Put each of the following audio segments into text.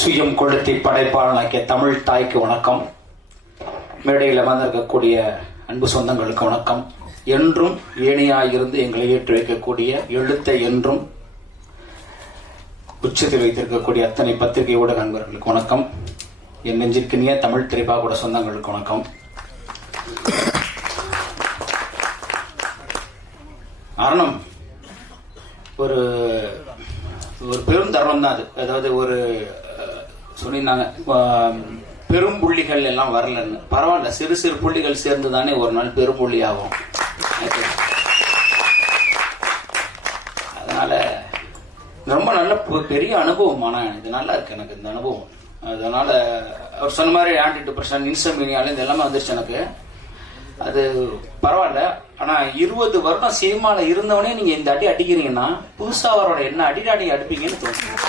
சுயம் கொளுத்தி படைப்பாளனாக்கிய தமிழ் தாய்க்கு வணக்கம். மேடையில் வந்திருக்கக்கூடிய அன்பு சொந்தங்களுக்கு வணக்கம். என்றும் ஏணியாயிருந்து எங்களை ஏற்றி வைக்கக்கூடிய எழுத்தை என்றும் உச்சத்தில் வைத்திருக்கக்கூடிய அத்தனை பத்திரிகை ஊடக நண்பர்களுக்கு வணக்கம். என் நெஞ்சிற்கினிய தமிழ் திரைப்பாகூட சொந்தங்களுக்கு வணக்கம். காரணம் ஒரு பெரும் தருணம் தான் அது. அதாவது ஒரு சொல்லியிருந்தாங்க, பெரும் புள்ளிகள் எல்லாம் வரலன்னு. பரவாயில்ல, சிறு சிறு புள்ளிகள் சேர்ந்து தானே ஒரு நாள் பெரும் புள்ளி ஆகும். அதனால ரொம்ப நல்ல பெரிய அனுபவம். ஆனால் இது நல்லா இருக்கு எனக்கு இந்த அனுபவம். அதனால அவர் சொன்ன மாதிரி ஆன்டி டிப்ரெஷன், இன்சோம்னியா இது எல்லாமே வந்துருச்சு எனக்கு. அது பரவாயில்ல. ஆனா 20 வருடம் சினிமால இருந்தவனே நீங்க இந்த அடி அடிக்கிறீங்கன்னா புதுசா அவரோட என்ன அடிடாடி அடிப்பீங்கன்னு தோணும்.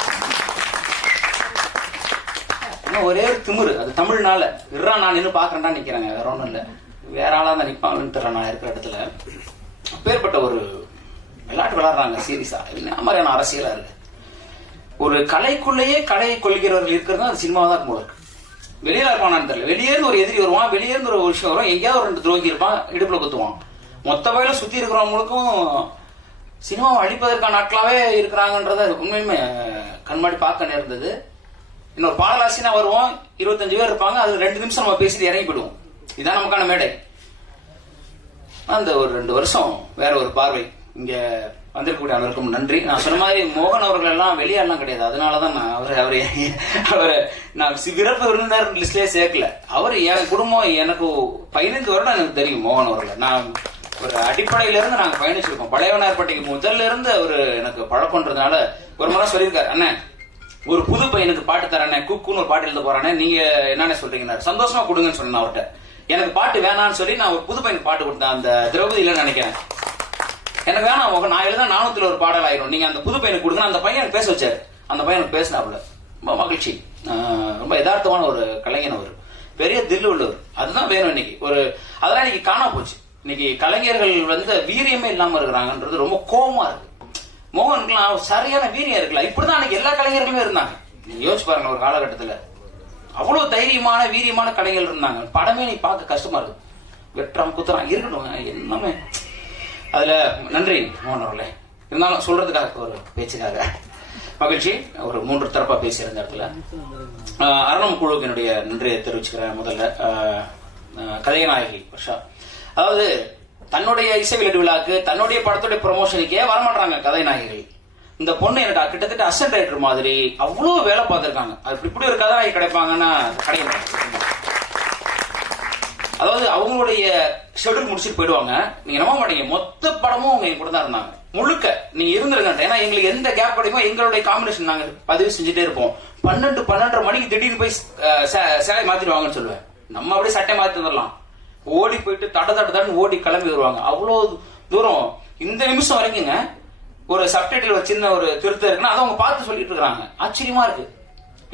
ஒரே ஒரு திமிரு, அது தமிழ்னால இருறா நான் நின்று பாக்குறேன்டா நிக்கிறேங்க, வேற ஒண்ணும் இல்ல. வேற ஆளா தான் நிப்பாங்கன்னு தெரியல. நான் இருக்கிற இடத்துல அப்பேற்பட்ட ஒரு விளையாட்டு விளையாடுறாங்க சீரியஸா. என்ன மாதிரியான அரசியலா இருக்கு. ஒரு கலைக்குள்ளேயே கலையை கொள்கிறவர்கள் இருக்கிறது அது சினிமாவா தான் போல இருக்கு. வெளியில இருப்பானான்னு தெரியல. வெளியே இருந்து ஒரு எதிரி வருவான், வெளியே இருந்து ஒரு விஷயம் வரும், எங்கேயாவது ஒரு 2 துரோகி இருப்பான், இடுப்புல குத்துவான். மொத்த வயல சுத்தி இருக்கிறவங்களுக்கும் சினிமாவை அழிப்பதற்கான நாட்களாவே இருக்கிறாங்கன்றத உண்மையுமே கண்மாடி பார்க்க நேர்ந்தது. இன்னொரு பாடலாசினா வருவோம், 25 பேர் இருப்பாங்க, அது 2 நிமிஷம் நம்ம பேசிட்டு இறங்கி போயிடுவோம். இதுதான் நமக்கான மேடை. அந்த ஒரு 2 வருஷம் வேற ஒரு பார்வை. இங்க வந்திருக்கக்கூடிய அனைவருக்கும் நன்றி. நான் சொன்ன மாதிரி மோகன் அவர்கள் எல்லாம் வெளியாடலாம் கிடையாது. அதனாலதான் நான் அவரை நான் சிறப்பு விருந்தினர் லிஸ்ட்லயே சேர்க்கல. அவர் என் குடும்பம், எனக்கு 15 வருடம் எனக்கு தெரியும் மோகன் அவர்கள். நான் ஒரு அடிப்படையில இருந்து நாங்க பயணிச்சிருக்கோம். பழையவனார்பட்டிக்கு முதல்ல இருந்து அவரு எனக்கு பழக்கம்ன்றதுனால ஒரு முறை சொல்லியிருக்காரு, அண்ணன் ஒரு புது பையனுக்கு பாட்டு தரேன், குக்குன்னு ஒரு பாட்டு எழுத போறானே, நீங்க என்னன்னு சொல்றீங்கன்னா சந்தோஷமா கொடுங்கன்னு சொன்னேன் அவர்கிட்ட. எனக்கு பாட்டு வேணான்னு சொல்லி நான் ஒரு புது பையனுக்கு பாட்டு கொடுத்தேன். அந்த திரௌபதியில நினைக்கிறேன். எனக்கு வேணாம், நான் எழுத 400 ஒரு பாடல் ஆயிரும், நீங்க அந்த புது பையனுக்கு கொடுங்க. அந்த பையனுக்கு பேச வச்சாரு. அந்த பையனுக்கு பேசினாப்புல. ரொம்ப மகிழ்ச்சி. ரொம்ப யதார்த்தமான ஒரு கலைஞன் அவர். பெரிய தில்லு உள்ளவர். அதுதான் வேணும் இன்னைக்கு. அதெல்லாம் இன்னைக்கு காணா போச்சு. இன்னைக்கு கலைஞர்கள் வீரியமே இல்லாம இருக்கிறாங்கன்றது ரொம்ப கோபமா இருக்கு. மோகனுக்குலாம் சரியான வீரியம் இருக்குல்ல. இப்படிதான் அன்னைக்கு எல்லா கலைஞர்களுமே இருந்தாங்க. யோசிச்சு பாருங்க, ஒரு காலகட்டத்துல அவ்வளவு தைரியமான வீரியமான கலைஞர்கள் இருந்தாங்க. படமே நீ பார்க்க கஷ்டமா இருக்கு. வெற்றான் குத்துறான் இருக்கட்டும் எல்லாமே. அதுல நன்றி மோகன் அவர்களே. இருந்தாலும் சொல்றதுக்காக ஒரு பேச்சுக்காக மகிழ்ச்சி. ஒரு 3 தரப்பா பேசியிருந்த இடத்துல அரணம் குழுவுக்கு என்னுடைய நன்றியை தெரிவிச்சுக்கிறேன். முதல்ல கதைநாயகி வர்ஷா. அதாவது தன்னுடைய இசை வெளியீடு விழாக்கு, தன்னுடைய படத்துடைய ப்ரமோஷனுக்கே வரமாட்டாங்க கதைநாயகிகள். இந்த பொண்ணு எனக்கு கிட்டத்தட்ட அசிஸ்டன்ட் ரைட்டர் மாதிரி அவ்வளவு வேலை பார்த்திருக்காங்க. அது இப்படி ஒரு கதாநாயகி கிடைப்பாங்கன்னா கிடையாது. அதாவது அவங்களுடைய ஷெட்யூல் முடிச்சுட்டு போயிடுவாங்க. நீங்க நம்ப மாட்டீங்க, மொத்த படமும் அவங்க கூட தான் இருந்தாங்க. முழுக்க நீங்க இருந்துருங்க. ஏன்னா எங்களுக்கு எந்த கேப் கிடைக்குமோ எங்களுடைய காம்பினேஷன் நாங்க பதிவு செஞ்சுட்டே இருப்போம். 12-12:30 மணிக்கு திடீர்னு போய் சேலை மாத்திடுவாங்கன்னு சொல்லுவேன். நம்ம அப்படியே சட்டை மாத்தி வந்துடலாம். ஓடி போயிட்டு தட்டு ஓடி கிளம்பி வருவாங்க. அவ்வளவு தூரம் இந்த நிமிஷம் வரைக்குங்க ஒரு சப்டைட்டில் ஒரு சின்ன ஒரு திருத்தம் இருக்குன்னா அதை அவங்க பார்த்து சொல்லிட்டு இருக்காங்க. ஆச்சரியமா இருக்கு.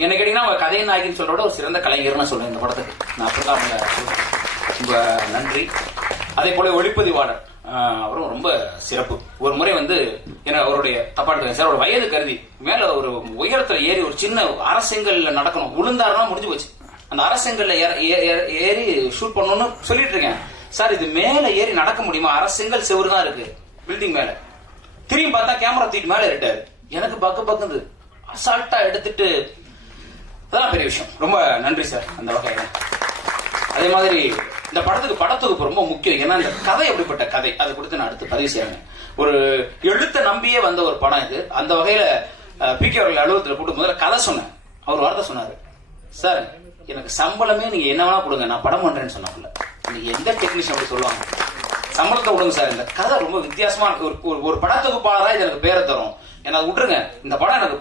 என்ன கேட்டீங்கன்னா அவங்க கதை நாயகின்னு சொல்றோட ஒரு சிறந்த கலைஞர்னு சொல்றேன் இந்த படத்துக்கு. நான் அப்படிதான் ரொம்ப நன்றி. அதே போல ஒளிப்பதிவாளர் அவரும் ரொம்ப சிறப்பு. ஒரு முறை என்ன அவருடைய தப்பாட்டு சார் ஒரு வயது கருதி மேல ஒரு உயரத்துல ஏறி ஒரு சின்ன அரசெங்கல்ல நடக்கணும், விழுந்தாருன்னா முடிஞ்சு போச்சு. அந்த அரசெங்கல்ல ஏறி ஷூட் பண்ணணும்னு சொல்லிட்டு இருக்கேன். சார் இது மேல ஏறி நடக்க முடியுமா? அரசெங்கல் செவரு தான் இருக்கு பில்டிங் மேல. திரும்பி பார்த்தா கேமரா தூக்கிட்டு மேல ஏறிட்டாரு. எனக்கு பக்கு அசால்ட்டா எடுத்துட்டு, அதெல்லாம் பெரிய விஷயம். ரொம்ப நன்றி சார் அந்த வகையில. அதே மாதிரி இந்த படத்துக்கு ரொம்ப முக்கியம். ஏன்னா இந்த கதை எப்படிப்பட்ட கதை, அதை கொடுத்து நான் அடுத்து பதிவு செய்யறேன். ஒரு எழுத்த நம்பியே வந்த ஒரு படம் இது. அந்த வகையில பிகே அவர்கள் அலுவலகத்தில் கூட்டு முதல்ல கதை சொன்னேன். அவர் வார்த்தை சொன்னாரு, சார் எனக்கு சம்பளமே நீங்க என்ன வேணா கொடுங்க, நான் படம் பண்றேன்னு சொன்னாப்புல. நீங்க எந்த டெக்னீஷியன் அப்படி சொல்லுவாங்க, சம்பளத்தை கொடுங்க சார். இந்த கதை ரொம்ப வித்தியாசமா ஒரு படத்தொகுப்பாளரா இது எனக்கு பேரை தரும், ஏன்னா விட்டுருங்க இந்த படம் எனக்கு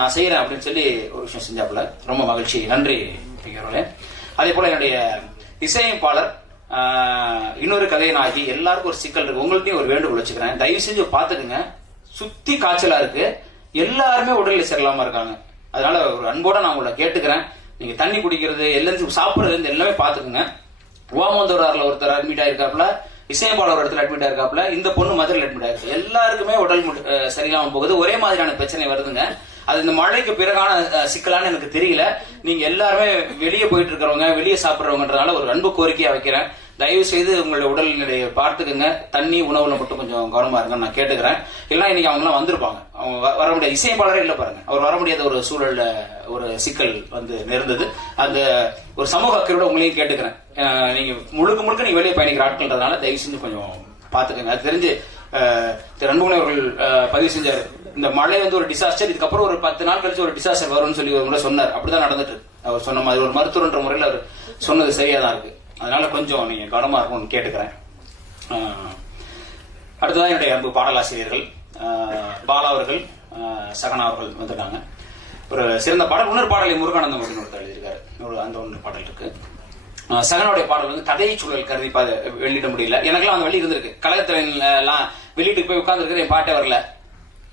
நான் செய்யறேன் அப்படின்னு சொல்லி ஒரு விஷயம் செஞ்சாப்புல. ரொம்ப மகிழ்ச்சி. நன்றி பிகே அவர்களே. அதே போல என்னுடைய இசையமைப்பாளர், இன்னொரு கதைநாயகி. எல்லாருக்கும் ஒரு சிக்கல் இருக்கு. உங்கள்கிட்டயும் ஒரு வேண்டுகோள் வச்சுக்கிறேன். தயவு செஞ்சு பாத்துக்குங்க. சுத்தி காய்ச்சலா இருக்கு, எல்லாருமே உடல்நிலை சரியில்லாம இருக்காங்க. அதனால ஒரு அன்போட நான் உங்களை கேட்டுக்கிறேன். நீங்க தண்ணி குடிக்கிறது, எல்லாத்தையும் சாப்பிடுறது எல்லாமே பாத்துக்குங்க. ஓமந்தூரார்ல ஒருத்தர் அட்மிட் ஆயிருக்காப்ல, இசையமைப்பாளர் ஒரு இடத்துல அட்மிட் ஆயிருக்காப்ல, இந்த பொண்ணு மதுரையில் அட்மிட் ஆயிருக்கு. எல்லாருக்குமே உடல் சரியில்லாம போகுது. ஒரே மாதிரியான பிரச்சனை வருதுங்க. அது இந்த மழைக்கு பிறகான சிக்கலான்னு எனக்கு தெரியல. நீங்க எல்லாருமே வெளியே போயிட்டு இருக்கிறவங்க, வெளியே சாப்பிடுறவங்கன்றதால ஒரு அன்பு கோரிக்கையா வைக்கிறேன். தயவு செய்து உங்களுடைய உடல்நிலையை பார்த்துக்குங்க. தண்ணி உணவுல மட்டும் கொஞ்சம் கவனமா இருங்க நான் கேட்டுக்கிறேன். இல்லைன்னா இன்னைக்கு அவங்க எல்லாம் வந்திருப்பாங்க. அவங்க வர முடியாது. இசையமைப்பாளரே இல்ல பாருங்க. அவர் வர முடியாத ஒரு சூழல்ல ஒரு சிக்கல் நேர்ந்தது. அந்த ஒரு சமூக அக்கறையோட உங்களையும் கேட்டுக்கிறேன். நீங்க முழுக்க நீங்க வெளியே பயணிக்கிற ஆட்கள்ன்றதுனால தயவு செஞ்சு கொஞ்சம் பாத்துக்கங்க. அது தெரிஞ்சு திரு அன்புமணி அவர்கள் பதிவு செஞ்சாரு. இந்த மழை ஒரு டிசாஸ்டர், இதுக்கப்புறம் ஒரு 10 நாள் கழிச்சு ஒரு டிசாஸ்டர் வரும்னு சொல்லி கூட சொன்னார். அப்படிதான் நடந்துட்டு அவர் சொன்ன மாதிரி ஒரு மருத்துவன்ற முறையில் அவர் சொன்னது சரியா தான் இருக்கு. அதனால கொஞ்சம் நீங்க கவனமா இருக்கும்னு கேட்டுக்கிறேன். அடுத்ததான் என்னுடைய அன்பு பாடலாசிரியர்கள் பாலா அவர்கள், சகனா அவர்கள் வந்திருக்காங்க. ஒரு சிறந்த பாடல் உணர் பாடலை முருகானந்தம் அப்படின்னு ஒருத்தர் எழுதியிருக்காரு. அந்த ஒன்று பாடல் இருக்கு. சகனுடைய பாடல் கதையை சூழல் கருதி வெளியிட முடியல. எனக்கெல்லாம் அந்த வழி இருந்திருக்கு. கழகத்திலாம் வெளியிட்டு போய் உட்கார்ந்துருக்கிற என் பாட்டே வரல.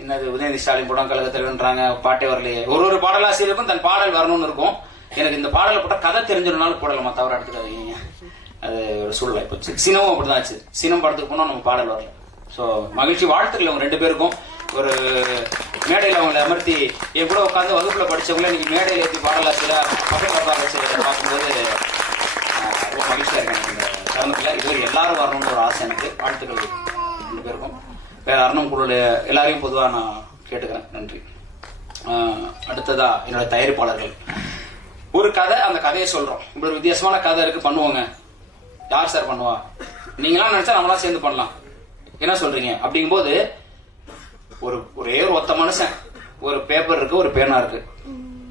என்னது உதயநிதி ஸ்டாலின் படம் கழகத்தில்ன்றாங்க, பாட்டே வரலையே. ஒரு பாடலாசிரியருக்கும் தன் பாடல் வரணும்னு இருக்கும். எனக்கு இந்த பாடலை போட்டா கதை தெரிஞ்சிருந்தாலும் போடலாமா, தவறா எடுத்துக்காதீங்க. அது ஒரு சூழ்நிலை போச்சு. சினமும் அப்படிதான் ஆச்சு. சினம் படத்துக்கு போனா நம்ம பாடல் வரல. சோ மகிழ்ச்சி, வாழ்த்துக்கள் அவங்க 2 பேருக்கும். ஒரு மேடையில் அவங்களை அமர்த்தி என் கூட உட்காந்து வகுப்புல படிச்சவங்கள இன்னைக்கு மேடையில் ஏற்றி பாடலாசிரியரா பக்கத்தில் பார்க்கும்போது ரொம்ப மகிழ்ச்சியா இருக்கேன். இந்த தருணத்துல இது எல்லாரும் வரணும்னு ஒரு ஆசை எனக்கு. வாழ்த்துக்கள் 2 பேருக்கும். வேற அருணம் குழு எல்லாரையும் பொதுவாக நான் கேட்டுக்கிறேன். நன்றி. அடுத்ததா என்னோட தயாரிப்பாளர்கள் ஒரு கதை, அந்த கதையை சொல்றோம். இப்படி ஒரு வித்தியாசமான கதை இருக்கு, பண்ணுவோங்க. யார் சார் பண்ணுவா? நீங்களாம் நினைச்சா நம்மளாம் சேர்ந்து பண்ணலாம். என்ன சொல்றீங்க? அப்படிங்கும்போது ஒரே ஒத்த மனுஷன், ஒரு பேப்பர் இருக்கு, ஒரு பேனா இருக்கு.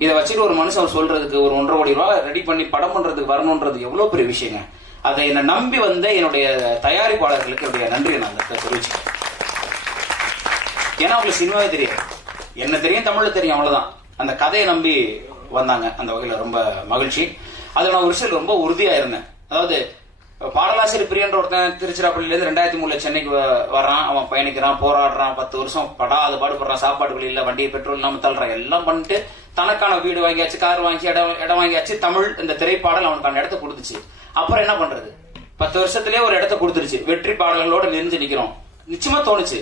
இதை வச்சுட்டு ஒரு மனுஷன் சொல்றதுக்கு ஒரு 1.5 கோடி ரூபாய் ரெடி பண்ணி படம் பண்றதுக்கு வரணும்ன்றது எவ்வளவு பெரிய விஷயங்க. அதை என்னை நம்பி வந்த என்னுடைய தயாரிப்பாளர்களுக்கு என்னுடைய நன்றியை நான் தெரிவிச்சுக்கிறேன். ஏன்னா அவங்களுக்கு சினிமாவே தெரியாது, என்ன தெரியும், தமிழ்ல தெரியும், அவ்வளவுதான். அந்த கதையை நம்பி வந்தாங்க. அந்த வகையில ரொம்ப மகிழ்ச்சி. அதுல நான் ஒரு விஷயம் ரொம்ப உறுதியா இருந்தேன். அதாவது பாடலாசிரியர் பிரியன்ற ஒருத்தன் திருச்சிராப்பள்ளியில இருந்து 2003 சென்னைக்கு வர்றான். அவன் பயணிக்கிறான், போராடுறான், 10 வருஷம் படாத பாடுபடுறான். சாப்பாடுகள் இல்ல, வண்டியை பெட்ரோல் இல்லாம தள்ளுறான். எல்லாம் பண்ணிட்டு தனக்கான வீடு வாங்கியாச்சு, கார் வாங்கி, இடம் வாங்கியாச்சு. தமிழ் இந்த திரைப்பாடல் அவனுக்கான இடத்த கொடுத்துச்சு. அப்புறம் என்ன பண்றது? 10 வருஷத்திலேயே ஒரு இடத்த கொடுத்துருச்சு. வெற்றி பாடல்களோட நெறிஞ்சு நிக்கிறோம். நிச்சயமா தோணுச்சு,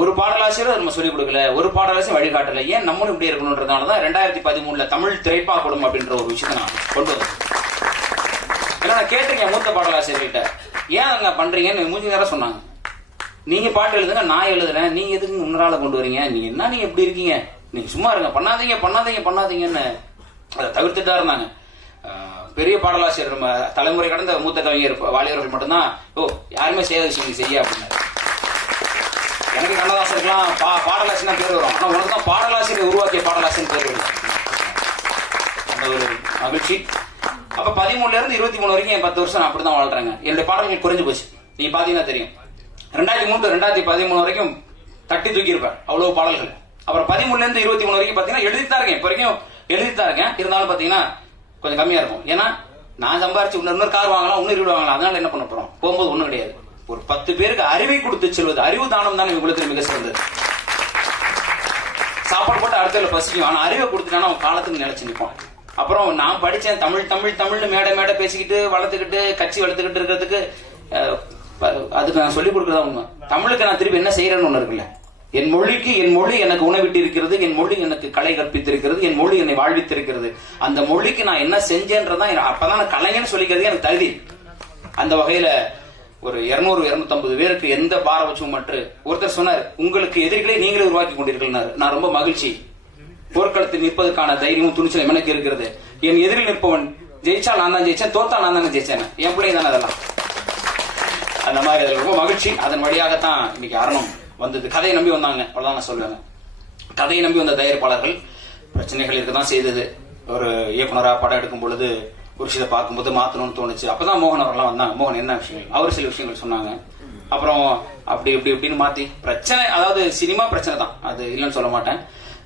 ஒரு பாடலாசிரியர் நம்ம சொல்லிக் கொடுக்கல, ஒரு பாடலாசிரியர் வழிகாட்டல, ஏன் நம்மளும் இப்படி இருக்கணும்ன்றதுனாலதான் 2013 தமிழ் திரைப்பாகுடம் அப்படின்ற ஒரு விஷயத்தை நான் கொண்டு வந்தேன். ஏன்னா நான் கேட்டிருக்கேன் மூத்த பாடலாசிரியர்கிட்ட, ஏன் அங்க பண்றீங்கன்னு மூஞ்சி நேரம் சொன்னாங்க. நீங்க பாட்டு எழுதுங்க, நான் எழுதுறேன், நீங்க எதுக்கு முன்னால கொண்டு வரீங்க, நீங்க எப்படி இருக்கீங்க, நீங்க சும்மா இருங்க, பண்ணாதீங்க பண்ணாதீங்க பண்ணாதீங்கன்னு அதை தவிர்த்துட்டா இருந்தாங்க. பெரிய பாடலாசிரியர் நம்ம தலைமுறை கடந்த மூத்த கவிஞர் வாலியவர்கள் மட்டும்தான், யாருமே செய்யாத விஷயம் செய்ய அப்படின்னாரு. எனக்கு கண்ணதாசருக்குலாம் பாடலாசிரியர் பேர் வரும், ஆனா உனக்கு தான் பாடலாசிரியர் உருவாக்கிய பாடலாசிரியர் பேர் வரும். அந்த ஒரு மகிழ்ச்சி. அப்ப 13 இருந்து 23 வரைக்கும் என் 10 வருஷம் நான் அப்படிதான் வாழ்றேங்க. என்னுடைய பாடல்கள் குறைஞ்சு போச்சு. நீங்க பாத்தீங்கன்னா தெரியும், 2003 2013 வரைக்கும் தட்டி தூக்கி இருப்பேன், அவ்வளவு பாடல்கள். அப்புறம் 13 இருந்து 23 வரைக்கும் பாத்தீங்கன்னா எழுதித்தான் இருக்கேன். இப்ப வரைக்கும் எழுதித்தான் இருக்கேன். இருந்தாலும் பாத்தீங்கன்னா கொஞ்சம் கம்மியா இருக்கும். ஏன்னா நான் சம்பாரிச்சு இன்னொரு கார் வாங்கலாம், இன்னொரு வீடு வாங்கலாம். அதனால என்ன பண்ண போறோம்? போகும்போது ஒண்ணும் கிடையாது. ஒரு 10 பேருக்கு அறிவை கொடுத்து செல்வது, அறிவு தானம் தான் இவங்களுக்கு மிக சிறந்தது. சாப்பாடு போட்டு அடுத்த பசிக்கும், ஆனா அறிவை கொடுத்துட்டானா அவன் காலத்துக்கு நிலைச்சு நிற்பான். அப்புறம் நான் படிச்சேன் தமிழ் தமிழ் தமிழ்னு மேடை பேசிக்கிட்டு வளர்த்துக்கிட்டு கட்சி வளர்த்துக்கிட்டு இருக்கிறதுக்கு அதுக்கு நான் சொல்லிக் கொடுக்கறதா உண்மை. தமிழுக்கு நான் திருப்பி என்ன செய்யறேன்னு ஒண்ணு இருக்குல்ல. என் மொழிக்கு, என் மொழி எனக்கு உணவிட்டு இருக்கிறது, என் மொழி எனக்கு கலை கற்பித்திருக்கிறது, என் மொழி என்னை வாழ்வித்திருக்கிறது. அந்த மொழிக்கு நான் என்ன செஞ்சேன்றதான் அப்பதான் நான் கலைஞன்னு சொல்லிக்கிறது எனக்கு தகுதி. அந்த வகையில ஒரு 200-250 பேருக்கு எந்த பாரபட்சமும் மற்ற ஒருத்தர் சொன்னார், உங்களுக்கு எதிரிகளை நீங்களே உருவாக்கி கொண்டிருக்கிறார். நான் ரொம்ப மகிழ்ச்சி. போர்க்களத்தில் நிற்பதற்கான தைரியமும் துணிச்சலும் எனக்கு இருக்கிறது. என் எதிரில் நிற்பவன் ஜெயிச்சா நான் தான் ஜெயிச்சேன், தோத்தா நான் தானே ஜெயிச்சேன், என் பிள்ளை தானே அதெல்லாம். அந்த மாதிரி அதில் ரொம்ப மகிழ்ச்சி. அதன் வழியாகத்தான் இன்னைக்கு அரணம் வந்தது. கதையை நம்பி வந்தாங்க, அவ்வளவுதான் நான் சொல்லுவேன். கதையை நம்பி வந்த தயாரிப்பாளர்கள் பிரச்சனைகள் இருக்கதான் செய்தது. ஒரு இயக்குனரா படம் எடுக்கும் பொழுது ஒரு விஷயத்தை பார்க்கும்போது மாத்தணும்னு தோணுச்சு. அப்பதான் மோகன் அவர்கள்லாம் வந்தாங்க. மோகன் என்ன விஷயங்கள், அவர் சில விஷயங்கள் சொன்னாங்க. அப்புறம் அப்படி இப்படி இப்படின்னு மாத்தி பிரச்சனை, அதாவது சினிமா பிரச்சனை தான், அது இல்லைன்னு சொல்ல மாட்டேன்.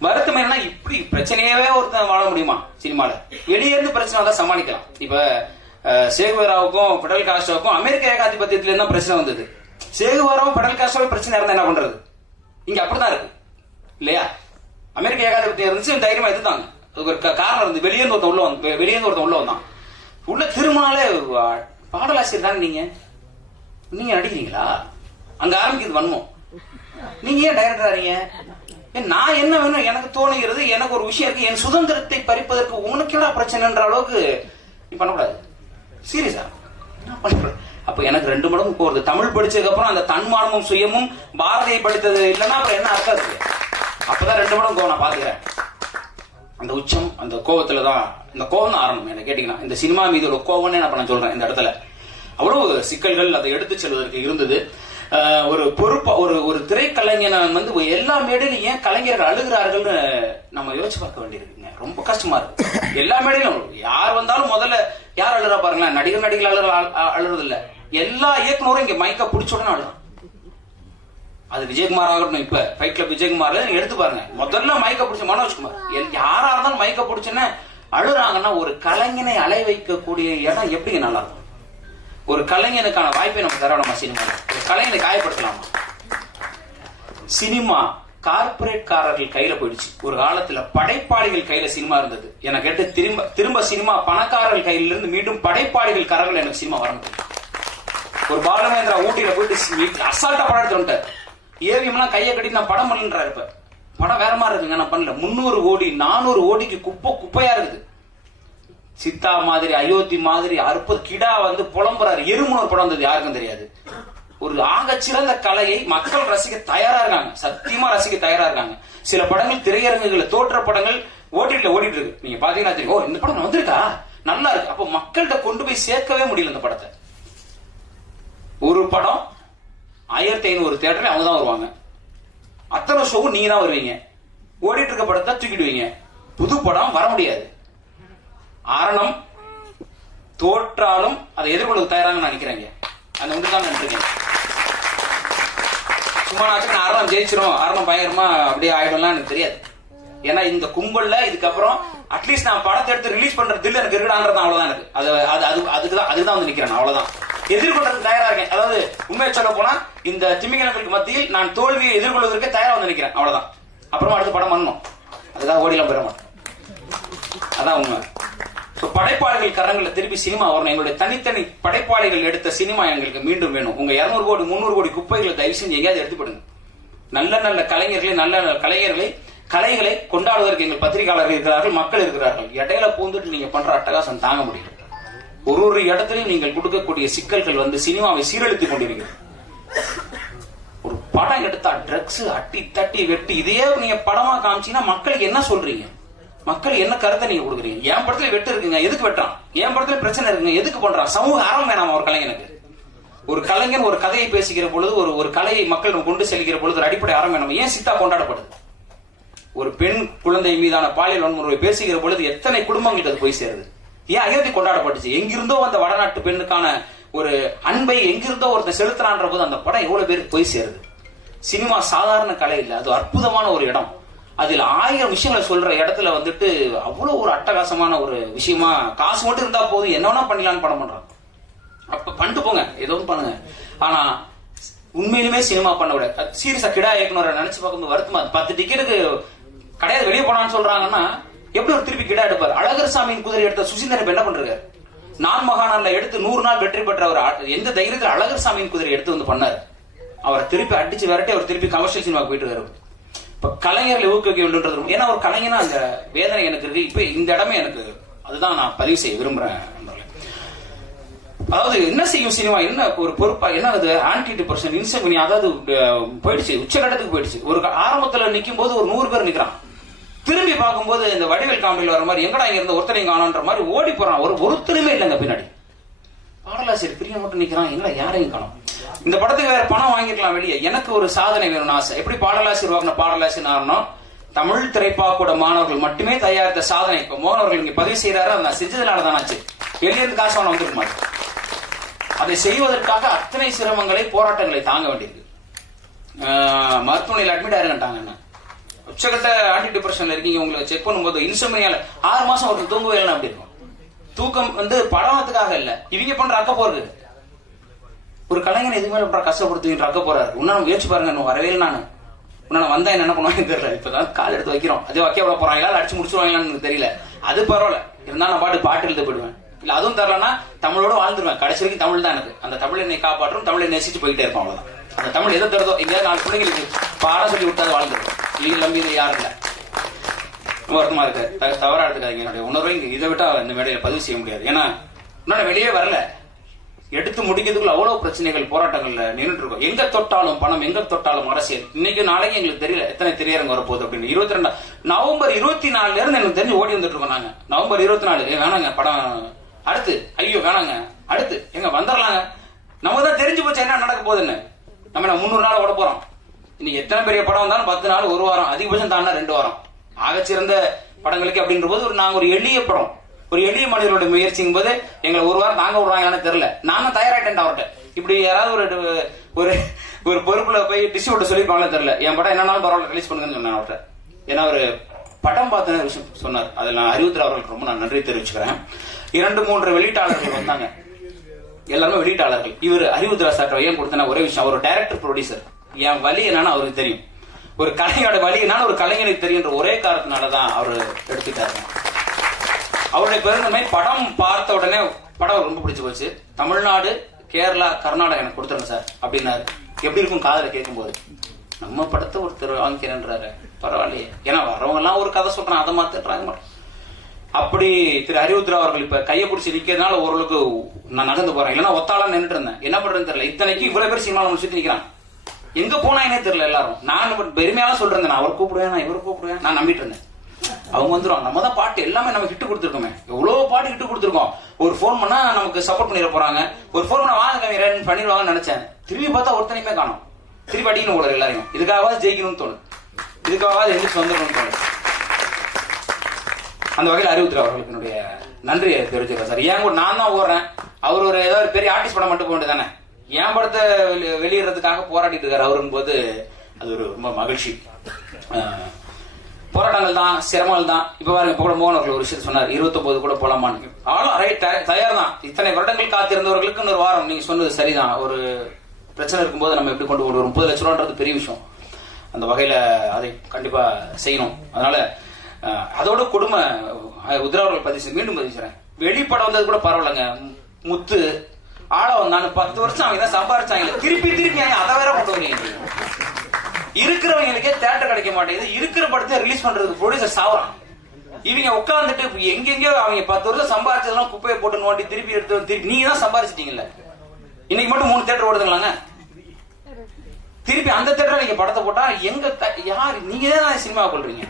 வருத்தம் என்னன்னா, இப்படி பிரச்சனையாவே ஒருத்தன் வாழ முடியுமா சினிமால? வெளியே இருந்து பிரச்சனை வந்தா சமாளிக்கலாம். இப்ப சேகுவேராவுக்கும் பெடல் காஸ்ட்ரோவுக்கும் அமெரிக்க ஏகாதிபத்தியத்துல இருந்தா பிரச்சனை வந்தது. சேகுவேராவும் பெடல் காஸ்ட்ரோவும் பிரச்சனை இருந்தா என்ன பண்றது? இங்க அப்படிதான் இருக்கு இல்லையா? அமெரிக்க ஏகாதிபத்தியம் இருந்துச்சு, தைரியமா எதிர்த்தாங்க. ஒரு காரணம் இருந்து வெளியே ஒருத்தன் உள்ள வந்தான். உள்ள திரும்பினாலே பாடலாசிரியர் தானே நீங்க நடிக்கிறீங்களா? அங்க ஆரம்பிக்குது வன்மம். நீங்க ஏன் டைரக்டர் ஆறீங்க? நான் என்ன வேணும் எனக்கு தோணுகிறது, எனக்கு ஒரு விஷயம் இருக்கு, என் சுதந்திரத்தை பறிப்பதற்கு உனக்கு என்ன பிரச்சனைன்ற அளவுக்கு நீ பண்ணக்கூடாது. சீரியஸா என்ன பண்ணக்கூடாது. அப்ப எனக்கு 2 மடங்கு போறது. தமிழ் படிச்சதுக்கு அப்புறம் அந்த தன்மானமும் சுயமும் பாரதியை படித்தது இல்லைன்னா அப்புறம் என்ன அர்த்தம் இருக்கு? அப்பதான் 2 மடங்கு கோவம் நான் பாத்துக்கிறேன். அந்த உச்சம் அந்த கோவத்துலதான், இந்த கோவம் தான் ஆரம்பம். என்ன கேட்டீங்கன்னா இந்த சினிமா மீது ஒரு கோவம்னே நான் சொல்றேன். இந்த இடத்துல அவ்வளவு சிக்கல்கள் அதை எடுத்து செல்வதற்கு இருந்தது. ஒரு பொறுப்பா ஒரு திரைக்கலைஞனை வந்து எல்லா மேடையிலும் ஏன் கலைஞர்கள் அழுகிறார்கள்னு நம்ம யோசிச்சு பார்க்க வேண்டியிருக்குங்க. ரொம்ப கஷ்டமா இருக்கு. எல்லா மேடையிலும் யார் வந்தாலும் முதல்ல யார் அழுறா பாருங்களேன். நடிகர்கள் அழுறது இல்ல, எல்லா இயக்குனரும் இங்க மைக்க பிடிச்ச உடனே அழுறான். அது விஜயகுமார் ஆகட்டும், இப்ப ஃபைட் கிளப் விஜயகுமார் எடுத்து பாருங்க, முதல்ல மைக்க பிடிச்ச மனோஜ்குமார், யாரா இருந்தாலும் மைக்க பிடிச்சோன்னு அழுறாங்கன்னா ஒரு கலைஞனை அலை வைக்கக்கூடிய இடம் எப்படிங்க நல்லா இருக்கும்? ஒரு கலைஞனுக்கான வாய்ப்பை நம்ம தரணுமா? சினிமா ஒரு கலைஞனை காயப்படுத்தலாமா? சினிமா கார்பரேட் காரர்கள் கையில போயிடுச்சு. ஒரு காலத்துல படைப்பாளிகள் கையில சினிமா இருந்தது. எனக்கு கேட்டு திரும்ப சினிமா பணக்காரர்கள் கையில இருந்து மீண்டும் படைப்பாளிகள் கரங்கள் எனக்கு சினிமா வரணும். ஒரு பாலமேந்திரா ஊட்டியில போயிட்டு அசால்ட்டா படம் எடுத்து வந்துட்டார். ஏவிஎம்லாம் கையை கட்டி நான் படம் பண்ணலன்றாரு. இப்ப படம் வேற மாதிரி இருக்குங்க, நான் பண்ணல. 300 கோடி 400 கோடிக்கு குப்பையா இருக்குது. சித்தா மாதிரி, அயோத்தி மாதிரி 60 கிடா வந்து புலம்புறாரு. எருமுனூர் படம் வந்தது யாருக்கும் தெரியாது. ஒரு ஆகச்சிறந்த கலையை மக்கள் ரசிக்க தயாரா இருக்காங்க, சத்தியமா ரசிக்க தயாரா இருக்காங்க. சில படங்கள் திரையரங்குகளை தோற்ற படங்கள் ஓடிட்டு இருக்கு. நீங்க பாத்தீங்கன்னா தெரியும், ஓ இந்த படம் வந்திருக்கா, நல்லா இருக்கு. அப்ப மக்கள்கிட்ட கொண்டு போய் சேர்க்கவே முடியல இந்த படத்தை. ஒரு படம் 1500 தியேட்டர்ல அவங்க தான் வருவாங்க. அத்தனை ஷோவும் நீங்க தான் வருவீங்க. ஓடிட்டு இருக்க படத்தை தூக்கிடுவீங்க. புது படம் வர முடியாது. ஆரணம் தோற்றாலும் அதை எதிர்கொள்ள தயாராக நினைக்கிறேங்க. அந்த ஒன்றுதான் நினைக்கிறேன். சும்மா நாட்டுக்கு ஆரணம் ஜெயிச்சிரும், ஆரணம் பயங்கரமா அப்படியே ஆயிடும்லாம் எனக்கு தெரியாது. ஏன்னா இந்த கும்பல்ல இதுக்கப்புறம் அட்லீஸ்ட் நான் படத்தை எடுத்து ரிலீஸ் பண்றது இல்லை எனக்கு இருக்கடான்றது அவ்வளவுதான். எனக்கு அதுதான் வந்து நிக்கிறேன். அவ்வளவுதான் எதிர்கொள்றதுக்கு தயாரா இருக்கேன். அதாவது உண்மையை சொல்ல போனா இந்த திமிங்கலங்களுக்கு மத்தியில் நான் தோல்வியை எதிர்கொள்வதற்கு தயாரா வந்து நிக்கிறேன். அவ்வளவுதான். அப்புறமா அடுத்த படம் பண்ணணும், அதுக்காக ஓடிலாம் பெற மாட்டேன். அதான் உண்மை. படைப்பாளிகள் கரங்களை திருப்பி சினிமா வரணும். எங்களுடைய தனித்தனி படைப்பாளிகள் எடுத்த சினிமா எங்களுக்கு மீண்டும் வேணும். உங்க 200 கோடி 300 கோடி குப்பைகளை தயவு செஞ்சு எங்கேயாவது எடுத்துப்படுங்க. நல்ல நல்ல கலைஞர்களை, நல்ல கலைஞர்களை, கலைகளை கொண்டாடுவதற்கு எங்கள் பத்திரிகையாளர்கள் இருக்கிறார்கள், மக்கள் இருக்கிறார்கள். இடையில பூந்துட்டு நீங்க பண்ற அட்டகாசம் தாங்க முடியல. ஒரு இடத்திலையும் நீங்கள் கொடுக்கக்கூடிய சிக்கல்கள் வந்து சினிமாவை சீரழித்துக் கொண்டிருக்கிறது. ஒரு படம் எடுத்தா ட்ரக்ஸ் அட்டி தட்டி வெட்டி இதையே நீங்க படமா காமிச்சீங்கன்னா மக்களுக்கு என்ன சொல்றீங்க? மக்கள் என்ன கருத்தை நீங்க கொடுக்குறீங்க? என் படத்துல வெட்டு இருக்குங்க, எதுக்கு வெட்டான்? என் படத்துல பிரச்சனை இருக்குங்க, எதுக்கு பண்றான்? சமூக அறம் வேணாமா ஒரு கலைஞனுக்கு? ஒரு கலைஞன் ஒரு கதையை பேசுகிற பொழுது, ஒரு கலையை மக்கள் கொண்டு செல்கிற பொழுது ஒரு அடிப்படை அறம் வேணும். ஏன் சித்தா கொண்டாடப்படுது? ஒரு பெண் குழந்தை மீதான பாலியல் வன்முறை பேசுகிற பொழுது எத்தனை குடும்பங்களுக்கு அது போய் சேருது? ஏன் அயோத்தி கொண்டாடப்பட்டுச்சு? எங்கிருந்தோ அந்த வடநாட்டு பெண்ணுக்கான ஒரு அன்பை எங்கிருந்தோ ஒருத்தர் செலுத்துறான்ற போது அந்த படம் எவ்வளவு பேருக்கு போய் சேருது? சினிமா சாதாரண கலை இல்லை, அது அற்புதமான ஒரு இடம். அதுல 1000 விஷயங்களை சொல்ற இடத்துல வந்துட்டு அவ்வளவு ஒரு அட்டகாசமான ஒரு விஷயமா காசு மட்டும் இருந்தா போதும் என்ன வேணா பண்ணலான்னு படம் பண்றாங்க. அப்ப பண்ணிட்டு போங்க, ஏதோ பண்ணுங்க. ஆனா உண்மையிலுமே சினிமா பண்ண விட சீரியஸா கிடா இயக்குனர் நினைச்சு பார்க்கும்போது வருத்தமா. 10 டிக்கெட்டுக்கு கிடையாது வெளியே போனான்னு சொல்றாங்கன்னா எப்படி ஒரு திருப்பி கிடா எடுப்பார்? அழகர் சாமியின் குதிரை எடுத்த சுசீந்திரன் என்ன பண்றாரு? நான் மகானால எடுத்து 100 நாள் வெற்றி பெற்ற அவர் எந்த தைரியத்தில் அழகர் சாமியின் குதிரை எடுத்து வந்து பண்ணாரு? அவரை திருப்பி அடிச்சு விரட்டி அவர் திருப்பி கமர்ஷியல் சினிமாவுக்கு போயிட்டு வரும். இப்ப கலைஞர்களை ஊக்குவிக்க வேண்டும். ஏன்னா ஒரு கலைஞனா அந்த வேதனை எனக்கு இருக்கு. இப்ப இந்த இடமே எனக்கு அதுதான் நான் பதிவு செய்ய விரும்புறேன். அதாவது என்ன செய்யும் சினிமா, என்ன ஒரு பொறுப்பா, என்ன அது ஆன்டி டிப்ரெஷன், இன்சோம்னியா, அதாவது போயிடுச்சு, உச்சகட்டத்துக்கு போயிடுச்சு. ஒரு ஆரம்பத்துல நிக்கும் போது ஒரு 100 பேர் நிக்கிறான். திரும்பி பார்க்கும்போது இந்த வடிவேல் காமெடியில் வர மாதிரி எங்கடா இங்க இருந்த ஒருத்தனையும் காணோன்ற மாதிரி ஓடி போறான். ஒருத்தருமே இல்லைங்க பின்னாடி. பாடலாசிரியர் பிரியா மட்டும் நிக்கிறான், எங்கடா யாரையும் காணோம். இந்த படத்துக்கு வேற பணம் வாங்கிருக்கலாம் வெளியே. எனக்கு ஒரு சாதனை வேணும்னு ஆசை. எப்படி பாடலாசிரியர் வாங்கின பாடலாசிரியர் ஆகணும்? தமிழ் திரைப்பாக்கூட மாணவர்கள் மட்டுமே தயாரித்த சாதனை இப்ப மோகன் அவர்கள் இங்க பதிவு செய்யறாரு. அதை நான் செஞ்சதுனால தான் ஆச்சு. வெளியிருந்து காசு வாங்க வந்துருக்க மாட்டேன். அதை செய்வதற்காக அத்தனை சிரமங்களை, போராட்டங்களை தாங்க வேண்டியிருக்கு. மருத்துவமனையில் அட்மிட் ஆயிருந்தாங்க. என்ன உச்சகட்ட ஆன்டி டிப்ரெஷன்ல இருக்கீங்க, உங்களுக்கு செக் பண்ணும்போது இன்சோம்னியால 6 மாசம் ஒருத்தர் தூங்கவே இல்லைன்னு அப்படி இருக்கும். தூக்கம் வந்து படத்துக்காக இல்ல, இவங்க பண்ற அக்க போறது. ஒரு கலைஞன் எதுவுமே கஷ்டப்படுத்துவீங்க அக்க போறாரு. உன்னால முயற்சி பாருங்க, வரவே இல்லை. நான் உன்னால வந்தா என்ன பண்ணுவாங்க தெரியல. இப்பதான் கால் எடுத்து வைக்கிறோம், அதே வைக்க விட போறாங்களா அடிச்சு முடிச்சுருவாங்களான்னு தெரியல. அது பரவாயில்ல, இருந்தாலும் நான் பாட்டு எழுத போயிடுவேன். இல்ல அதுவும் தரலன்னா தமிழோட வாழ்ந்துருவேன். கடைசி வரைக்கும் தமிழ் தான் எனக்கு. அந்த தமிழ் என்னை காப்பாற்றும், தமிழை நேசிச்சு போயிட்டே இருப்போம். அவ்வளவுதான். அந்த தமிழ் எதை தருதோ, எங்கேயாவது 4 பிள்ளைங்களுக்கு பாடம் சொல்லி விட்டாது வாழ்ந்துருவோம். நம்பி யாரும் இல்லை. வருத்தமா இருக்கு, தவறா எடுத்துக்காதீங்க. என்னுடைய உணர்வை இதை விட்டா இந்த மேடையில பதிவு செய்ய முடியாது. ஏன்னா இன்னும் வெளியே வரல, எடுத்து முடிக்கிறதுக்குள்ள அவ்வளவு பிரச்சனைகள் போராட்டங்கள்ல நின்றுட்டு இருக்கோம். எங்க தொட்டாலும் பணம், எங்க தொட்டாலும் அரசியல். இன்னைக்கு நாளைக்கு எங்களுக்கு தெரியல எத்தனை திரையரங்கு வரப்போகுது அப்படின்னு. 22 நவம்பர் 24 இருந்து எனக்கு தெரிஞ்சு ஓடி வந்துட்டு இருக்கோம் நாங்க. நவம்பர் 24 வேணாங்க படம், அடுத்து ஐயோ வேணாங்க, அடுத்து எங்க வந்துடலாங்க. நமக்கு தான் தெரிஞ்சு போச்சு என்ன நடக்க போகுதுன்னு. நம்ம 300 நாள் ஓட போறோம். இன்னைக்கு எத்தனை பெரிய படம் வந்தாலும் 10 நாள், 1 வாரம், அதிகபட்சம் தாண்டா 2 வாரம். ஆகச்சிறந்த படங்களுக்கு அப்படின்ற போது நாங்க ஒரு எளிய படம், ஒரு எளிய மனிதர்களுடைய முயற்சிங்கும் போது எங்களை 1 வாரம் தாங்க விடுறாங்கன்னு தெரியல. நானும் தயாராயிட்டேன் அவர்கிட்ட. இப்படி யாராவது ஒரு பொறுப்புல போய் டிஸ்ட்ரிபியூட்டர் சொல்லிருப்பாங்களே தெரியல. என் படம் என்னன்னாலும் பரவாயில்ல ரிலீஸ் பண்ணுங்கன்னு சொன்னேன் அவர்கிட்ட. ஏன்னா ஒரு படம் பார்த்த விஷயம் சொன்னார். அதில் நான் அறிவுறுத்தல் அவர்களுக்கு ரொம்ப நான் நன்றி தெரிவிச்சுக்கிறேன். 2-3 வெளியீட்டாளர்கள் வந்தாங்க, எல்லாருமே வெளியீட்டாளர்கள். இவர் அறிவுறுத்தல் சார் ஏன் கொடுத்தனா ஒரே விஷயம், அவர் டைரக்டர் ப்ரொடியூசர். என் வலி என்னன்னு அவருக்கு தெரியும், ஒரு கலைஞரோட வலி என்னன்னு ஒரு கலைஞனுக்கு தெரியுன்ற ஒரே காரணத்தினாலதான் அவர் எடுத்துட்டாரு. அவருடைய பெருந்தன்மை படம் பார்த்த உடனே படம் ரொம்ப பிடிச்சு போச்சு. தமிழ்நாடு, கேரளா, கர்நாடகா எனக்கு கொடுத்துருங்க சார் அப்படின்னாரு. எப்படி இருக்கும் காதல கேட்கும் போது, நம்ம படத்தை ஒருத்தர் வாங்கிக்கிறேன்றாரு, பரவாயில்லையே. ஏன்னா வரவங்க எல்லாம் ஒரு கதை சொல்றான், அதை மாத்திடுறாங்க. அப்படி திரு அறிவுத்ரா அவர்கள் இப்ப கையை பிடிச்சி நிக்கிறதுனால ஓரளவுக்கு நான் நகர்ந்து போறேன். இல்லைன்னா ஒத்தாளா நின்றுட்டு இருந்தேன், என்ன பண்றதுன்னு தெரியல. இத்தனைக்கு இவ்வளவு பேர் சினிமா நம்ம சுத்தி நிக்கிறான், எங்க போனானே தெரியல. எல்லாரும் நான் பெருமையால சொல்றேன், நான் அவர் கூப்பிடுவேன், நான் இவர் கூப்பிடுவேன், நான் நம்பிட்டு இருந்தேன். அவங்க வந்துருவாங்க. நம்ம தான் பாட்டு எல்லாமே நம்ம ஹிட் கொடுத்துருக்கோமே, எவ்வளவு பாட்டு ஹிட் கொடுத்துருக்கோம். ஒரு போன் பண்ணா நமக்கு சப்போர்ட் பண்ணிட போறாங்க, ஒரு போன் பண்ண வாங்க கவிஞர் பண்ணிடுவாங்கன்னு நினைச்சேன். திரும்பி பார்த்தா ஒருத்தனையுமே காணும். திருப்பி அடிக்கணும் போல எல்லாரையும். இதுக்காக ஜெயிக்கணும்னு தோணுது, இதுக்காக எந்திரிச்சு வந்துடணும்னு தோணுது. அந்த வகையில் அறிவுத்திர அவர்களுக்கு என்னுடைய நன்றியை தெரிவிச்சிருக்கேன் சார். ஏன் கூட நான் தான் ஓடுறேன், அவர் ஒரு ஏதாவது பெரிய ஆர்டிஸ்ட் படம் மட்டும் போட்டு தானே என் படத்தை வெளியிடுறதுக்காக போராடிட்டு இருக்காரு அவருன்னு போது அது ஒரு ரொம்ப மகிழ்ச்சி. போராட்டங்கள் தான், சிரமங்கள் தான். இப்ப பாருங்க, இப்ப கூட மோகன் அவர்கள் ஒரு விஷயத்தை சொன்னார், 29 கூட போலாமான்னு. ஆளும் தயார் தான். இத்தனை வருடங்கள் காத்திருந்தவர்களுக்கு இன்னொரு வாரம். நீங்க சொன்னது சரிதான். ஒரு பிரச்சனை இருக்கும்போது நம்ம எப்படி கொண்டு வரும், 30 லட்ச ரூபான்றது பெரிய விஷயம். அந்த வகையில அதை கண்டிப்பா செய்யணும். அதனால அதோட கொடுமை உதிரவர்கள் பதிவு மீண்டும் பதிவுறேன். வெளிப்படம் வந்தது கூட பரவாயில்லைங்க. முத்து ஆள வந்தான்னு 10 வருஷம் அவங்க தான் சம்பாரிச்சாங்க. திருப்பி அதை வேற கொண்டு வரீங்க. இருக்கிறவங்களுக்கே தேட்டர் கிடைக்க மாட்டேங்குது. இருக்கிற படத்தை ரிலீஸ் பண்றதுக்கு ப்ரொடியூசர் சாவறான். இவங்க உட்காந்துட்டு எங்கெங்கயோ அவங்க 10 வருஷம் சம்பாரிச்சதெல்லாம் குப்பையை போட்டு நோண்டி திருப்பி எடுத்து திருப்பி நீங்க தான் சம்பாரிச்சிட்டீங்கல்ல. இன்னைக்கு மட்டும் 3 தேட்டர் ஓடுதுங்களாங்க. திருப்பி அந்த தேட்டர் நீங்க படத்தை போட்டா எங்க யாரு நீங்க தான் சினிமா கொள்றீங்க.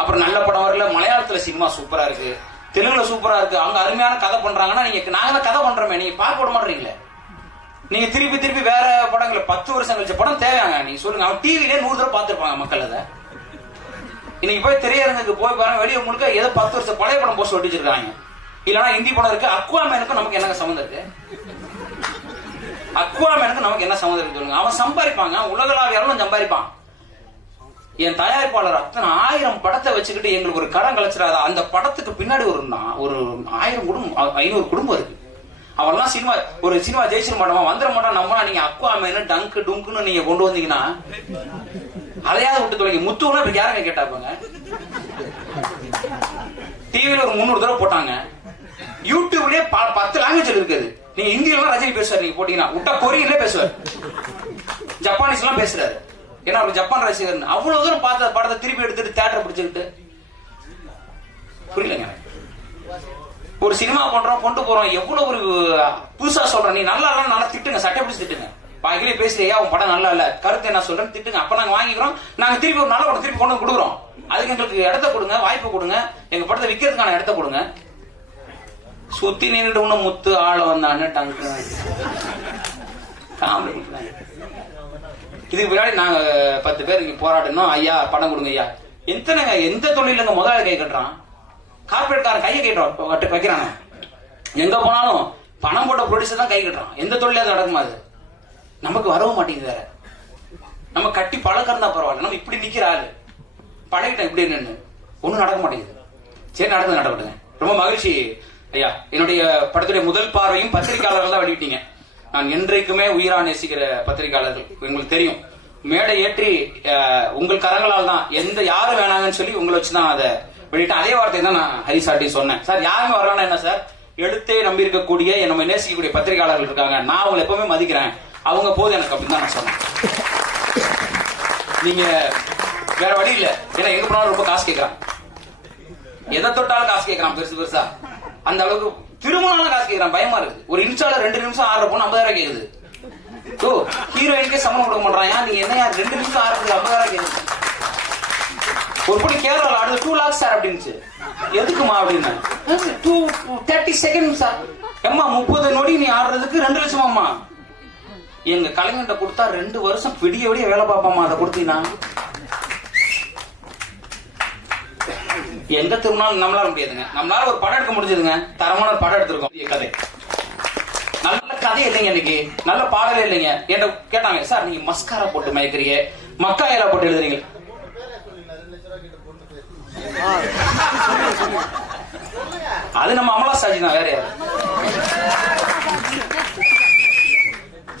அப்புறம் நல்ல படம் வரல. மலையாளத்துல சினிமா சூப்பரா இருக்கு, தெலுங்குல சூப்பரா இருக்கு, அவங்க அருமையான கதை பண்றாங்கன்னா நீங்க நாங்க தான் கதை பண்றோமே, நீங்க பார்க்க விட மாட்டீங்களே. நீங்க திருப்பி வேற படங்களை 10 வருஷம் கழிச்ச படம் தேவையாங்க நீங்க சொல்லுங்க. அவன் டிவிலே 100 தடவை பார்த்திருப்பாங்க மக்கள். அதை இன்னைக்கு போய் திரையரங்குக்கு போய் பாருங்க, வெளியே முழுக்க ஏதோ 10 வருஷம் பழைய படம் போஸ்ட் ஒட்டி வச்சிருக்காங்க. இல்லன்னா ஹிந்தி படம் இருக்கு. அக்வாமேனுக்கும் நமக்கு என்ன சம்மந்தம் இருக்கு? அக்வாமேனுக்கு நமக்கு என்ன சம்மந்தம் இருக்கு சொல்லுங்க. அவன் சம்பாதிப்பாங்க, உலகளாவியாலும் சம்பாதிப்பான். என் தயாரிப்பாளர் அத்தனை 1000 படத்தை வச்சுக்கிட்டு எங்களுக்கு ஒரு கடன் கலைச்சிடாத. அந்த படத்துக்கு பின்னாடி ஒரு 1000 குடும்பம், 500 குடும்பம் இருக்கு. அவெல்லாம் சினிமா ஒரு சினிமா ஜெயிச்சிட மாட்டோமா, வந்துட மாட்டோம். நம்ம நீங்க அக்வாமேனு டங்கு டுங்குன்னு நீங்க கொண்டு வந்தீங்கன்னா அதையாவது விட்டு தொலைங்க. முத்துவெல்லாம் இப்ப யாருங்க கேட்டாப்பாங்க. டிவில ஒரு 300 தடவை போட்டாங்க. யூடியூப்லயே 10 லாங்குவேஜ் இருக்குது. நீங்க ஹிந்தியில ரஜினி பேசுவார், நீங்க போட்டீங்கன்னா விட்டா கொரியன்ல பேசுவார், ஜப்பானீஸ் எல்லாம் பேசுறாரு. ஏன்னா அவர் ஜப்பான் ரசிகர். அவ்வளவு தூரம் பார்த்த படத்தை திருப்பி எடுத்துட்டு தியேட்டர் பிடிச்சிக்கிட்டு புரியலங்க. ஒரு சினிமா பண்றோம், கொண்டு போறோம், எவ்வளவு ஒரு புதுசா சொல்றோம். நீ நல்லா திட்டுங்க, சட்டை பிடிச்சி திட்டுங்க. பாக்கிலே பேசலையா உன் படம் நல்லா இல்ல, கருத்து என்ன சொல்றேன்னு திட்டுங்க. அப்ப நாங்க வாங்கிக்கிறோம். நாங்க திருப்பி ஒரு நல்ல படம் திருப்பி கொண்டு கொடுக்குறோம். அதுக்கு எங்களுக்கு இடத்த கொடுங்க, வாய்ப்பு கொடுங்க, எங்க படத்தை விற்கிறதுக்கான இடத்த கொடுங்க. சுத்தி நின்றுட்டு ஒண்ணு முத்து ஆள வந்தான்னு டங்கு காமெடி. இதுக்கு பின்னாடி நாங்க 10 பேர் இங்க போராடணும். ஐயா படம் கொடுங்க ஐயா. எந்த தொழிலுங்க முதலாளி கை கட்டுறான், கார்பரேட்காரன் கையை கேட்டுறான் வைக்கிறாங்க. எங்க போனாலும் பணம் போட்ட ப்ரொடியூசர் தான் கை கட்டுறான். எந்த தொழிலாவது நடக்குமா? அது நமக்கு வரவும் மாட்டேங்குது. வேற நம்ம கட்டி பழக்கம் தான் பரவாயில்ல. நம்ம இப்படி நிக்கிற ஆளு பழகிட்டேன் இப்படி நின்று ஒண்ணும் நடக்க மாட்டேங்குது. சரி நடக்கட்டுங்க. ரொம்ப மகிழ்ச்சி ஐயா. என்னுடைய படத்துடைய முதல் பார்வையும் பத்திரிகையாளர்கள் தான் வெளியிட்டீங்க. நான் என்றைக்குமே உயிரா நேசிக்கிற பத்திரிகையாளர்கள். உங்களுக்கு தெரியும், மேடை ஏற்றி உங்கள் கரங்களால் தான் எந்த யாரும் வேணாங்கன்னு சொல்லி உங்களை வச்சுதான் அதை வெளியிட்டேன். அதே வார்த்தை தான் நான் ஹரிசாட்டி சொன்னேன். சார் யாருமே வரலாம்னா என்ன சார், எழுத்தே நம்பி இருக்கக்கூடிய நம்ம நேசிக்கக்கூடிய பத்திரிகையாளர்கள் இருக்காங்க, நான் அவங்களை எப்பவுமே மதிக்கிறேன், அவங்க போது எனக்கு அப்படின்னு தான் நான் சொன்னேன். நீங்க வேற வழி இல்ல. ஏன்னா எங்க போனாலும் ரொம்ப காசு கேட்கறான், எதை தொட்டாலும் காசு கேட்கறான் பெருசு பெருசா. அந்த அளவுக்கு திருமணம் காசு கேட்கறான். பயமா இருக்கு. ஒரு இன்ஸ்டால 2 நிமிஷம் ஆடுற போன 50,000 கேக்குது. ஓ ஹீரோயினுக்கே சம்பளம் கொடுக்க மாட்டான். நீங்க என்ன 2 நிமிஷம் ஆடுறதுக்கு 50,000 கேக்குது. ஒரு பொண்ணு கேரளால ஆடுது 2 lakhs சார் அப்படின்னுச்சு. எதுக்குமா அப்படின்னு 30 seconds சார். எம்மா 30 நொடி நீ ஆடுறதுக்கு 2 லட்சமாம்மா. எங்க கலைஞர்கிட்ட கொடுத்தா 2 வருஷம் விடிய விடிய வேலை பார்ப்பாமா. அதை கொடுத்தீங்கன்னா எங்க திரும்பினாலும் நம்மளால முடியாதுங்க. நம்மளால ஒரு படம் எடுக்க முடிஞ்சதுங்க. தரமான ஒரு படம் எடுத்திருக்கோம். கதை நல்ல கதை இல்லைங்க, இன்னைக்கு நல்ல பாடலே இல்லைங்க. என்ன கேட்டாங்க, சார் நீங்க மஸ்காரா போட்டு மயக்கிறீங்க, மக்காயிலா போட்டு எழுதுறீங்க. அது நம்ம அமலா சாஜி தான், வேற யாரு.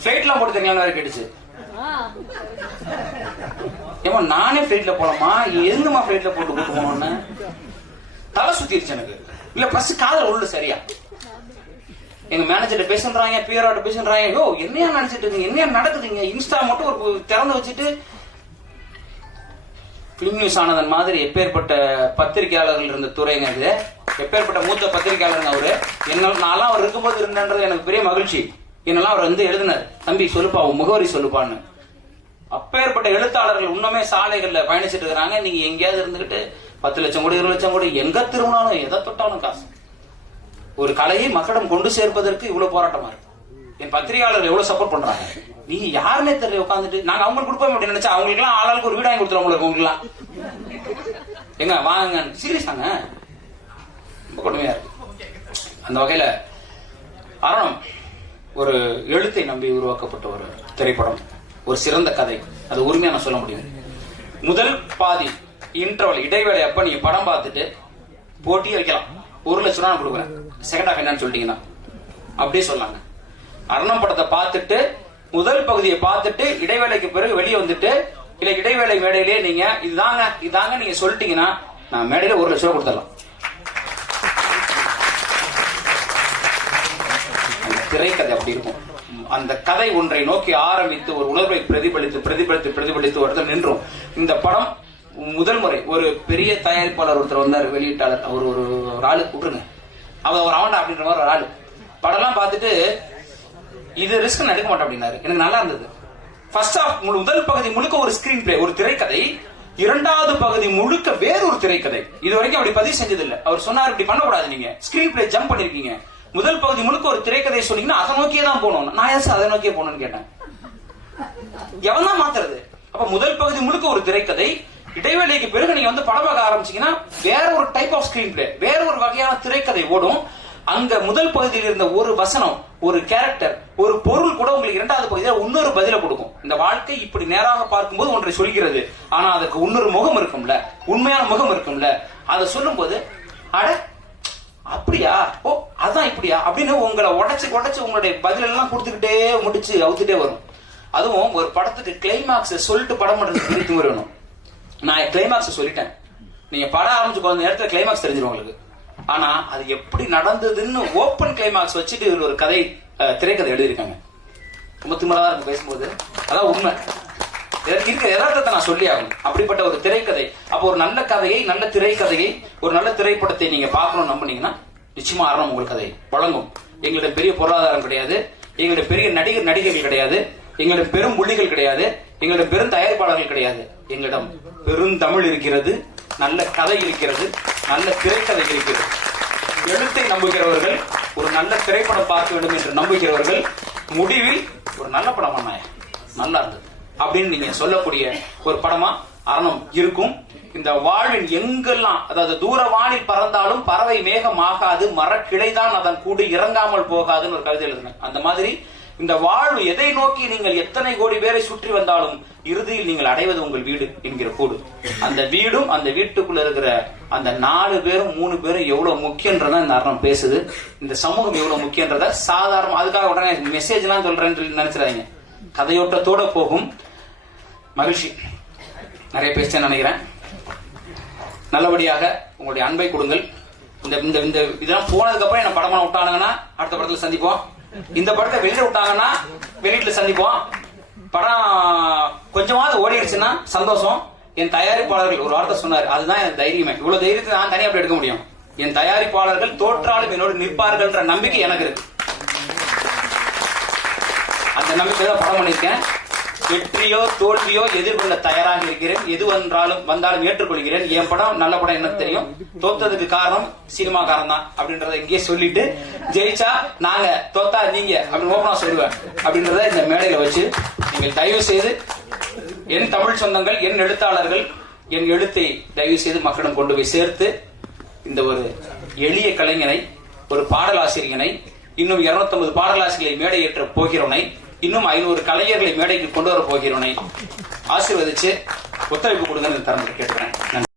பிளைட்லாம் போட்டு தெரியாம வேற கேட்டுச்சு. ஏமா நானே பிளைட்ல போலாமா, எதுங்கம்மா பிளைட்ல போட்டு கூட்டு போனோம்னு தலை சுத்திருச்சு எனக்கு. இல்ல பஸ் காதல் உள்ள சரியா. எங்க மேனேஜர் பேசுறாங்க, பிஆர்ஓ பேசுறாங்க. யோ என்னையா நினைச்சிட்டு இருக்கீங்க, என்னையா நடக்குதுங்க. இன்ஸ்டா மட்டும் ஒரு திறந்து வச்சுட்டு பிலிம் நியூஸ் ஆனதன் மாதிரி எப்பேற்பட்ட பத்திரிகையாளர்கள் இருந்த துறைங்க இது. எப்பேற்பட்ட மூத்த பத்திரிகையாளருங்க அவரு. என்ன நான்லாம் அவர் இருக்கும்போது இருந்தது எனக்கு பெரிய மகிழ்ச்சி. என்னெல்லாம் அவர் வந்து எழுதினார், தம்பி சொல்லுப்பா உன் முகவரி சொல்லுப்பான்னு. அப்பேற்பட்ட எழுத்தாளர்கள் இன்னுமே சாலைகள்ல பயணிச்சுட்டு இருக்கிறாங்க. நீங்க எங்கேயாவது இருந்துகிட்டு 10 லட்சம் கோடி 20 லட்சம் கோடி எங்க திரும்பினாலும் எதை தொட்டாலும் காசு. ஒரு கலையை மக்களிடம் கொண்டு சேர்ப்பதற்கு இவ்வளவு போராட்டமா இருக்கு. என் பத்திரிகையாளர்கள் எவ்வளவு சப்போர்ட் பண்றாங்க. நீங்க யாருன்னே தெரியல உட்காந்துட்டு நாங்க அவங்களுக்கு கொடுப்போம் அப்படின்னு நினைச்சா அவங்களுக்கு எல்லாம் ஆளாளுக்கு ஒரு வீடு வாங்கி கொடுத்துருவோம். உங்களுக்கு எல்லாம் எங்க வாங்க சீரியஸாங்க, ரொம்ப கொடுமையா இருக்கு. அந்த வகையில அரணம் ஒரு எழுத்தை நம்பி உருவாக்கப்பட்ட ஒரு திரைப்படம், ஒரு சிறந்த கதை. அது உரிமையா நான் சொல்ல முடியும். முதல் பாதி இன்டர்வல் இடைவேளை அப்ப நீங்க படம் பார்த்துட்டு போட்டி வைக்கலாம். 1 லட்சம் ரூபா நான் கொடுக்குறேன், செகண்ட் ஹாஃப் என்னன்னு சொல்லிட்டீங்கன்னா அப்படியே சொல்லாங்க. அரணம் படத்தை பார்த்துட்டு முதல் பகுதியை பார்த்துட்டு இடைவேளைக்கு பிறகு வெளியே வந்துட்டு இல்ல இடைவேளை மேடையிலேயே நீங்க இதாங்க நீங்க சொல்லிட்டீங்கன்னா நான் மேடையில 1 லட்சம் ரூபா கொடுத்துடலாம். திரைக்கதை அப்படி இருக்கும். அந்த கதை ஒன்றை நோக்கி ஆரம்பித்து ஒரு உணர்வை பிரதிபலித்து ஒருத்தர் நின்றோம். இந்த படம் முதல் முறை ஒரு பெரிய தயாரிப்பாளர் ஒருத்தர் வந்தார், வெளியீட்டாளர். அவர் ஒரு ஆளு கூட்டுருங்க, அவர் அவன்டா அப்படின்ற மாதிரி ஒரு ஆளு. படம்லாம் பார்த்துட்டு இது ரிஸ்க் எடுக்க மாட்டேன் அப்படின்னாரு. எனக்கு நல்லா இருந்தது. ஃபர்ஸ்ட் ஹாஃப் முதல் பகுதி முழுக்க ஒரு ஸ்கிரீன் பிளே, ஒரு திரைக்கதை. 2வது பகுதி முழுக்க வேறொரு திரைக்கதை. இது வரைக்கும் அப்படி பதிவு செஞ்சது இல்ல. அவர் சொன்னார் இப்படி பண்ணக்கூடாது, நீங்க ஸ்கிரீன் பிளே ஜம்ப் பண்ணிருக்கீங்க. முதல் பகுதி முழுக்க ஒரு திரைக்கதை சொன்னீங்கன்னா அதை நோக்கியே தான் போகணும். நான் ஏன் அதை நோக்கியே போகணும்னு கேட்டேன். எவன் தான் மாத்துறது? அப்ப முதல் பகுதி முழுக்க ஒரு திரைக்கதை, இடைவேளைக்கு பிறகு நீங்க வந்து படம் பார்க்க ஆரம்பிச்சீங்கன்னா வேற ஒரு டைப் ஆஃப் ஸ்கிரீன் பிளே, வேற ஒரு வகையான திரைக்கதை ஓடும். அங்க முதல் பகுதியில் இருந்த ஒரு வசனம், ஒரு கேரக்டர், ஒரு பொருள் கூட உங்களுக்கு 2வது பகுதியில இன்னொரு பதில கொடுக்கும். இந்த வாழ்க்கை இப்படி நேராக பார்க்கும்போது ஒன்றை சொல்கிறது, ஆனா அதுக்கு இன்னொரு முகம் இருக்கும்ல, உண்மையான முகம் இருக்கும்ல. அதை சொல்லும் போது அட அப்படியா, ஓ அதான் இப்படியா அப்படின்னு உங்களை உடைச்சு உங்களுடைய பதில் எல்லாம் கொடுத்துக்கிட்டே முடிச்சு அவுத்துட்டே வரும். அதுவும் ஒரு படத்துக்கு கிளைமாக்ஸ் சொல்லிட்டு படம் பண்றதுக்கு வேணும். நான் கிளைமாக்ஸ் சொல்லிட்டேன், நீங்க படம் ஆரம்பிச்சு போன நேரத்தில் கிளைமாக்ஸ் தெரிஞ்சிடும் உங்களுக்கு. ஆனா அது எப்படி நடந்ததுன்னு ஓப்பன் கிளைமாக்ஸ் வச்சுட்டு ஒரு கதை திரைக்கதை எழுதியிருக்காங்க. ரொம்ப திமிரா இருக்கு பேசும்போது, அதான் உண்மை. இருக்க யதார்த்தத்தை நான் சொல்லி ஆகணும். அப்படிப்பட்ட ஒரு திரைக்கதை. அப்போ ஒரு நல்ல கதையை, நல்ல திரைக்கதையை, ஒரு நல்ல திரைப்படத்தை நீங்க பார்க்கணும்னு நம்பினீங்கன்னா நிச்சயமா ஆரம்பம் உங்களுக்கு கதை வழங்கும். எங்களிடம் பெரிய பொருளாதாரம் கிடையாது, எங்களிடம் பெரிய நடிகர்கள் கிடையாது, எங்களிடம் பெரும் புள்ளிகள் கிடையாது, எங்களிடம் பெரும் தயாரிப்பாளர்கள் கிடையாது. எங்களிடம் பெருந்தமிழ் இருக்கிறது, நல்ல கதை இருக்கிறது, நல்ல திரைக்கதை இருக்கிறது. எழுத்தை நம்புகிறவர்கள், ஒரு நல்ல திரைப்படம் பார்க்க வேண்டும் என்று நம்புகிறவர்கள், முடிவில் ஒரு நல்ல படம் பண்ணாய நல்லா இருந்தது அப்படின்னு நீங்க சொல்லக்கூடிய ஒரு படமா அரணம் இருக்கும். இந்த வாழ்வின் எங்கெல்லாம், அதாவது தூர வானில் பறந்தாலும் பறவை மேகம் ஆகாது, மரக்கிளைதான் அதன் கூடு இறங்காமல் போகாதுன்னு ஒரு கவிதை எழுதுனேன். அந்த மாதிரி இந்த வாழ்வு எதை நோக்கி நீங்கள் எத்தனை கோடி பேரை சுற்றி வந்தாலும் இறுதியில் நீங்கள் அடைவது உங்கள் வீடு என்கிற கூடு. அந்த வீடும் அந்த வீட்டுக்குள்ள இருக்கிற அந்த 4 பேரும் 3 பேரும் எவ்வளவு முக்கியன்றத இந்த அரணம் பேசுது. இந்த சமூகம் எவ்வளவு முக்கியன்றத சாதாரண, அதுக்காக உடனே மெசேஜ் எல்லாம் சொல்றேன்னு நினைச்சிடாதீங்க. கதையோட்டத்தோட போகும். மகிழ்ச்சி. நிறைய பேச நினைக்கிறேன். நல்லபடியாக உங்களுடைய அன்பை கொடுங்கள். இந்த இதெல்லாம் போனதுக்கு அப்புறம் என்ன படமா விட்டானுங்கன்னா அடுத்த படத்துல சந்திப்போம். இந்த படத்தை வெளியில விட்டாங்கன்னா வெளியில சந்திப்போம். படம் கொஞ்சமாவது ஓடிடுச்சுன்னா சந்தோஷம். என் தயாரிப்பாளர்கள் ஒரு வார்த்தை சொன்னார், அதுதான் என் தைரியமே. இவ்வளவு தைரியத்தை நான் தனியா அப்படி எடுக்க முடியும். என் தயாரிப்பாளர்கள் தோற்றாலும் என்னோடு நிற்பார்கள்ன்ற நம்பிக்கை எனக்கு இருக்கு. அந்த நம்பிக்கை தான் படம் பண்ணியிருக்கேன். வெற்றியோ தோல்வியோ எதிர்கொள்ள தயாராக இருக்கிறேன். எது வந்தாலும் ஏற்றுக்கொள்கிறேன். என் படம் நல்ல படம் எனக்கு தெரியும். தோத்ததுக்கு காரணம் சினிமாக்காரன் தான் அப்படின்றத இங்கே சொல்லிட்டு, ஜெயிச்சா நாங்க, தோத்தா நீங்க அப்படின்னு ஓப்பனா சொல்லுவேன் அப்படின்றத இந்த மேடையில வச்சு நீங்கள் தயவு செய்து என் தமிழ் சொந்தங்கள், என் எழுத்தாளர்கள், என் எழுத்தை தயவு செய்து மக்களிடம் கொண்டு போய் சேர்த்து இந்த ஒரு எளிய கலைஞனை, ஒரு பாடலாசிரியனை, இன்னும் 250 பாடலாசிரியர்களை மேடை ஏற்ற போகிறவனை, இன்னும் 500 கலைஞர்களை மேடைக்கு கொண்டு வர போகிறவனை ஆசீர்வதிச்சு ஒத்துழைப்பு கொடுங்க தரம் கேட்டுக்கிறேன்.